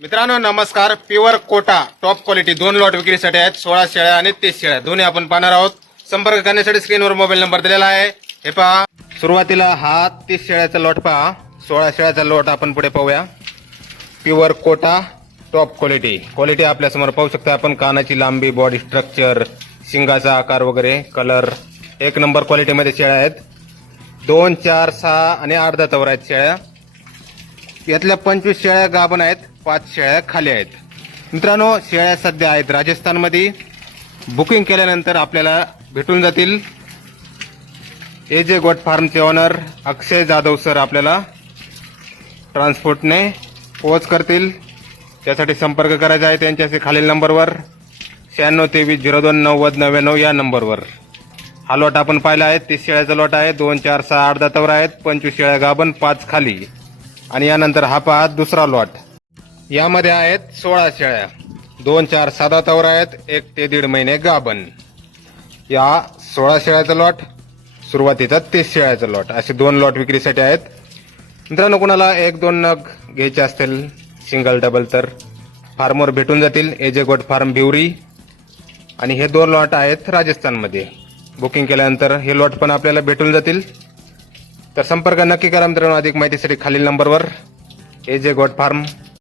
मित्रांनो नमस्कार. Pure Kota top quality दोन लॉट विक्रीसाठी आहेत. सोळा शेळ्या आणि तीस शेळ्या. दोन्ही आपण पाहणार आहोत. संपर्क करण्यासाठी स्क्रीनवर मोबाईल नंबर दिलेला आहे. हे पहा. सुरुवातीला हा तीस शेळ्याचा लॉट पहा. सोळा शेळ्याचा लॉट आपण पुढे पाहूया. Pure Kota top quality quality आपल्यासमोर पाहू शकता आपण. कानाची लांबी बॉडी स्ट्रक्चर शिंगाचा आकार वगैरे कलर एक नंबर क्वालिटीमध्ये शेळ्या आहेत. दोन चार सहा आणि अर्धा तवर आहेत शेळ्या. यातल्या पंचवीस शेळ्या गाभण आहेत पाच शेळ्या खाली आहेत. मित्रांनो शेळ्या सध्या आहेत राजस्थानमध्ये. बुकिंग केल्यानंतर आपल्याला भेटून जातील. ए जे गोट फार्मचे ऑनर अक्षय जाधव सर आपल्याला ट्रान्सपोर्टने पोच करतील. त्यासाठी संपर्क करायचा आहे त्यांच्याशी खालील नंबरवर. शहाण्णव तेवीस झिरो दोन नव्वद नव्याण्णव या नंबरवर. हा लॉट आपण पाहिला आहे. तीस शेळ्याचा लॉट आहे. दोन चार सहा आठ दातावर आहेत. पंचवीस शेळ्या गाभण पाच खाली. आणि यानंतर हा पहा दुसरा लॉट यामध्ये आहेत सोळा शेळ्या. दोन चार साधा तवर आहेत एक ते दीड महिने गाभण. या सोळा शेळ्याचा लॉट सुरुवातीचा तीस शेळ्याचा लॉट असे दोन लॉट विक्रीसाठी आहेत. मित्रांनो कुणाला एक दोन नग घ्यायचे असतील सिंगल डबल तर फार्मवर भेटून जातील. AJ goat farm Bhivri. आणि हे दोन लॉट आहेत राजस्थानमध्ये. बुकिंग केल्यानंतर हे लॉट पण आपल्याला भेटून जातील. तर संपर्क नक्की करा मित्रांनो अधिक माहितीसाठी खालील नंबरवर. AJ goat farm.